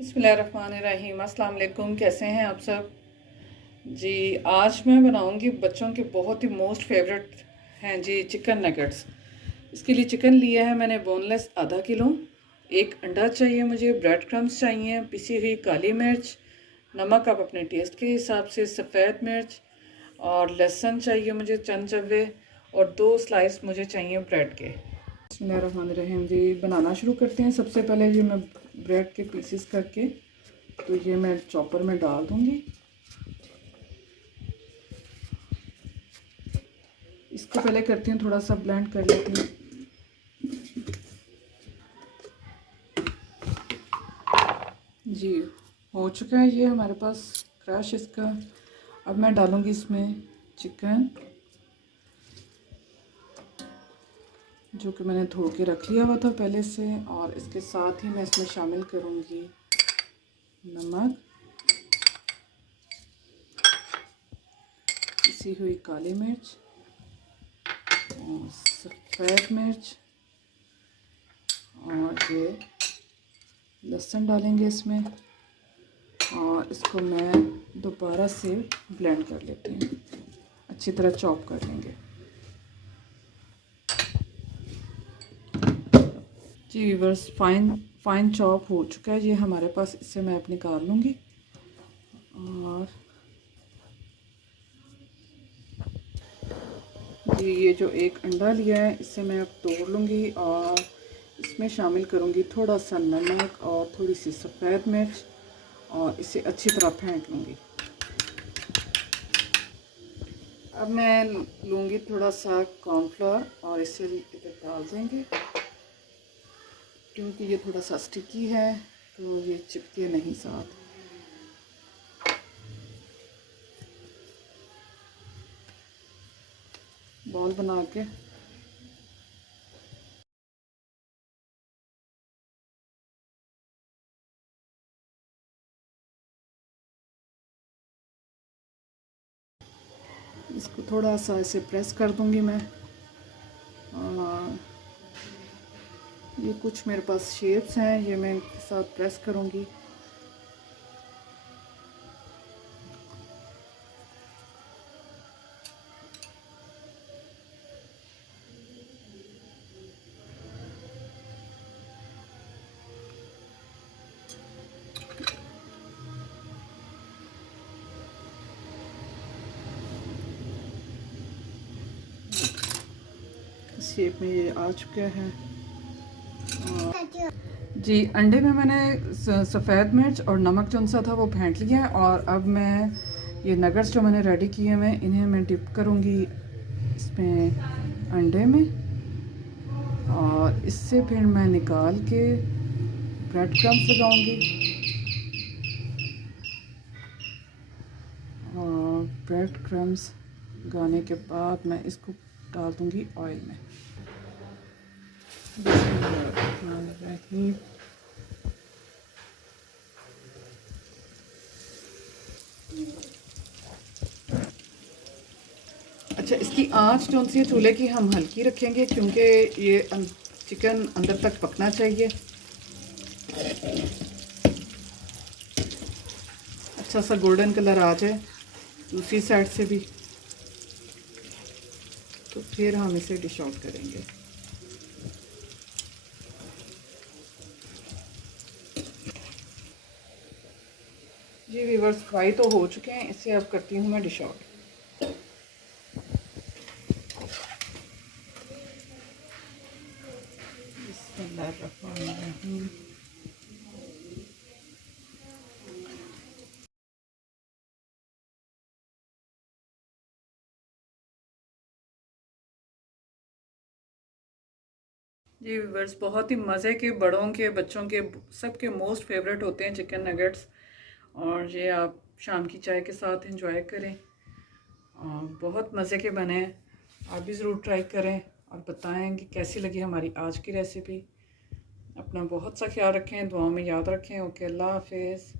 बिस्मिल्लाहिर्रहमानिर्रहीम। अस्सलाम वालेकुम। कैसे हैं आप सब जी। आज मैं बनाऊंगी बच्चों के बहुत ही मोस्ट फेवरेट हैं जी, चिकन नगेट्स। इसके लिए चिकन लिया है मैंने बोनलेस आधा किलो। एक अंडा चाहिए मुझे, ब्रेड क्रम्स चाहिए, पिसी हुई काली मिर्च, नमक आप अपने टेस्ट के हिसाब से, सफ़ेद मिर्च और लहसुन चाहिए मुझे चंद जवे, और 2 स्लाइस मुझे चाहिए ब्रेड के। बिस्मिल्लाहिर्रहमानिर्रहीम जी, बनाना शुरू करते हैं। सबसे पहले ये मैं ब्रेड के पीसेस करके तो ये मैं चॉपर में डाल दूंगी। इसको पहले करती हूँ, थोड़ा सा ब्लेंड कर लेती हूँ। जी हो चुका है ये हमारे पास क्रश इसका। अब मैं डालूंगी इसमें चिकन, जो कि मैंने धो के रख लिया हुआ था पहले से, और इसके साथ ही मैं इसमें शामिल करूंगी नमक, पिसी हुई काली मिर्च और सफ़ेद मिर्च, और ये लहसुन डालेंगे इसमें, और इसको मैं दोबारा से ब्लेंड कर लेती हूँ, अच्छी तरह चॉप कर लेंगे। जी व्यूअर्स, फाइन चॉप हो चुका है ये हमारे पास। इससे मैं अब निकाल लूँगी, और जी ये जो एक अंडा लिया है इससे मैं अब तोड़ लूँगी, और इसमें शामिल करूँगी थोड़ा सा नमक और थोड़ी सी सफ़ेद मिर्च, और इसे अच्छी तरह फेंट लूँगी। अब मैं लूँगी थोड़ा सा कॉर्नफ्लोर और इसे इधर डाल देंगे, क्योंकि ये थोड़ा सा स्टिकी है तो ये चिपके नहीं साथ। बॉल बना के इसको थोड़ा सा ऐसे प्रेस कर दूंगी मैं, और ये कुछ मेरे पास शेप्स हैं, ये मैं इनके साथ प्रेस करूंगी। इस शेप में ये आ चुका है। जी अंडे में मैंने सफ़ेद मिर्च और नमक जो सा था वो फेंट लिया है, और अब मैं ये नगेट्स जो मैंने रेडी किए हैं इन्हें मैं डिप करूँगी इसमें अंडे में, और इससे फिर मैं निकाल के ब्रेड क्रम्स लगाऊंगी, और ब्रेड क्रम्स लगाने के बाद मैं इसको डाल दूंगी ऑयल में। अच्छा, इसकी आंच जो सी है चूल्हे की हम हल्की रखेंगे, क्योंकि ये चिकन अंदर तक पकना चाहिए, अच्छा सा गोल्डन कलर आ जाए दूसरी साइड से भी, तो फिर हम इसे डिश आउट करेंगे। जी व्यूअर्स, फ्राई तो हो चुके हैं, इसे अब करती हूँ मैं डिश आउट। बिस्मिल्लाहिर्रहमानिर्रहीम। जी व्यूअर्स, बहुत ही मज़े के, बड़ों के बच्चों के सबके मोस्ट फेवरेट होते हैं चिकन नगेट्स, और ये आप शाम की चाय के साथ एंजॉय करें, और बहुत मज़े के बने हैं। आप भी ज़रूर ट्राई करें और बताएं कि कैसी लगी हमारी आज की रेसिपी। अपना बहुत सा ख्याल रखें, दुआओं में याद रखें। ओके, अल्लाह हाफिज़।